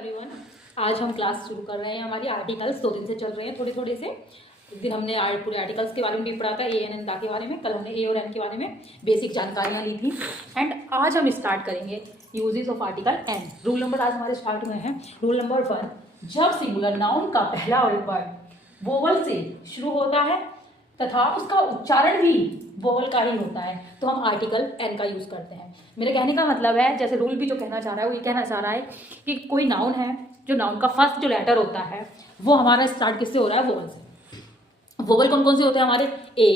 Everyone, आज हम class शुरू कर रहे हैं। हमारी आर्टिकल्स 2 दिन से चल रहे हैं थोड़े से। एक दिन हमने पूरे आर्टिकल्स के बारे में भी पढ़ा था, ए एन एन दा के बारे में। कल हमने ए और एन के बारे में बेसिक जानकारियाँ ली थी। एंड आज हम स्टार्ट करेंगे uses of article an. Rule number आज हमारे स्टार्ट हुए हैं। रूल नंबर 1, जब सिंगुलर नाउन का पहला वर्ड वोवल से शुरू होता है तथा उसका उच्चारण भी वोवल का ही होता है तो हम आर्टिकल एन का यूज़ करते हैं। मेरे कहने का मतलब है, जैसे रूल भी जो कहना चाह रहा है वो ये कहना चाह रहा है कि कोई नाउन है, जो नाउन का फर्स्ट जो लेटर होता है वो हमारा स्टार्ट किससे हो रहा है? वोवल से। वोवल कौन कौन से होते हैं हमारे? ए,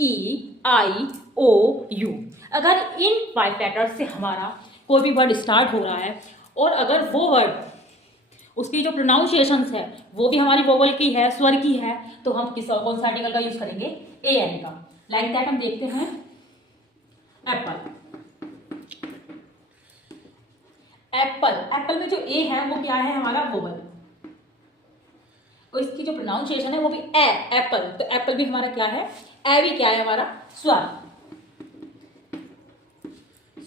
ई, आई, ओ, यू। अगर इन 5 लेटर्स से हमारा कोई भी वर्ड स्टार्ट हो रहा है और अगर वो वर्ड उसकी जो प्रोनाउंसिएशंस है वो भी हमारी वोवल की है, स्वर की है, तो हम कौन सा आर्टिकल का यूज करेंगे? ए एन का। लाइक दैट हम देखते हैं एप्पल। एप्पल में जो ए है वो क्या है? हमारा वोवल। और इसकी जो प्रोनाउंसिएशन है वो भी ए, एप्पल। तो एप्पल भी हमारा क्या है? ए भी क्या है? हमारा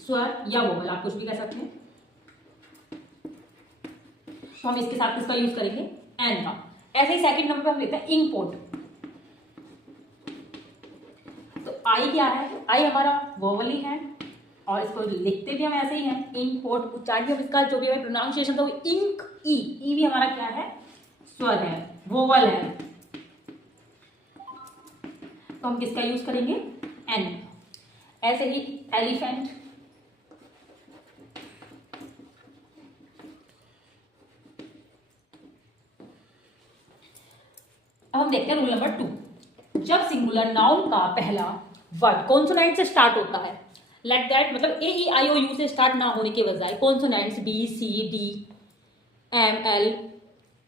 स्वर या वोवल, आप कुछ भी कह सकते हैं। तो हम इसके साथ किसका यूज करेंगे? एन का। ऐसे ही सेकंड नंबर पे हम लेते हैं इंकपोर्ट। तो आई क्या है? आई हमारा वोवल ही है और इसको लिखते भी हम ऐसे ही हैं, इंकपोर्ट। उच्चारण हम इसका जो भी है प्रोनाउंसिएशन तो इंक, ई भी हमारा क्या है? स्वर है, वोवल है। तो हम किसका यूज करेंगे? एन। ऐसे ही एलिफेंट, अब हम देखते हैं रूल नंबर 2, जब सिंगुलर नाउन का पहला वर्ड कॉन्सोनेंट से स्टार्ट होता है, लेट दैट मतलब ए, ई, आई, ओ, यू से स्टार्ट ना होने के बजाय कॉन्सोनेंट्स बी, सी, डी, एम, एल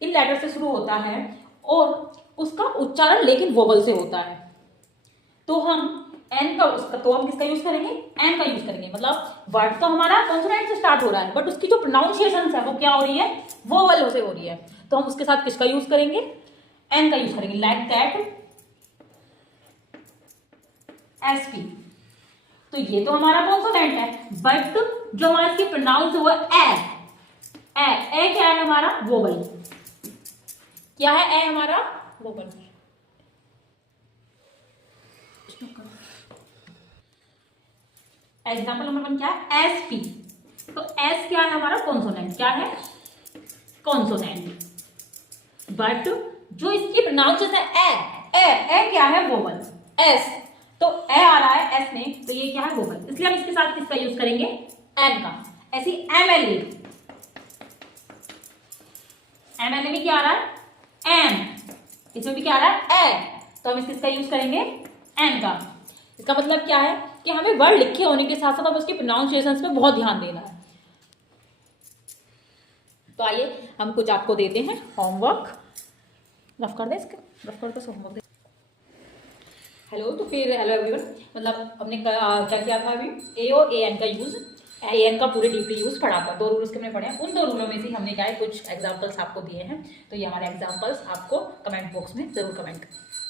इन लेटर से शुरू होता है और उसका उच्चारण लेकिन वोवल से होता है, तो हम एन का तो हम किसका यूज करेंगे? एन का यूज करेंगे। मतलब वर्ड तो हमारा कॉन्सोनेंट से स्टार्ट हो रहा है बट उसकी जो प्रोनाउंसिएशन है वो क्या हो रही है? वोवल से हो रही है। तो हम उसके साथ किसका यूज करेंगे? एन का यूज करेंगे। Like that SP. तो ये तो हमारा कॉन्सोनेंट है बट जो हमारा इसकी प्रोनाउंस हुआ ए क्या है? हमारा वोवल। क्या है? ए हमारा वोवल। एग्जाम्पल नंबर 1 क्या है? एसपी। तो एस क्या है? हमारा कॉन्सोनेंट। क्या है? कॉन्सोनेंट। बट जो इसकी प्रोनाउंसिएशन है ए क्या है? वोवल। एस, तो ए आ रहा है एस में, तो ये क्या है? वोवल। इसलिए हम इसके साथ किसका यूज करेंगे? एन का। ऐसी एमएलए में क्या आ रहा है? एम। इसमें भी क्या आ रहा है? ए। तो हम इसका यूज करेंगे एन का। इसका मतलब क्या है कि हमें वर्ड लिखे होने के साथ साथ हमें उसकी प्रोनाउंसिएशन पे बहुत ध्यान देना है। तो आइए हम कुछ आपको देते हैं होमवर्क। रफ कर दे इसके, रफ कर दो होमवर्क। हेलो, तो फिर हेलो एवरीवन, मतलब हमने क्या किया था अभी? ए और ए एन का यूज, ए एन का पूरे डीपली यूज पढ़ा था। 2 रूल्स के हमने पढ़े हैं। उन 2 रूलों में से हमने क्या है कुछ एग्जाम्पल्स आपको दिए हैं। तो ये हमारे एग्जाम्पल्स आपको कमेंट बॉक्स में जरूर कमेंट करें।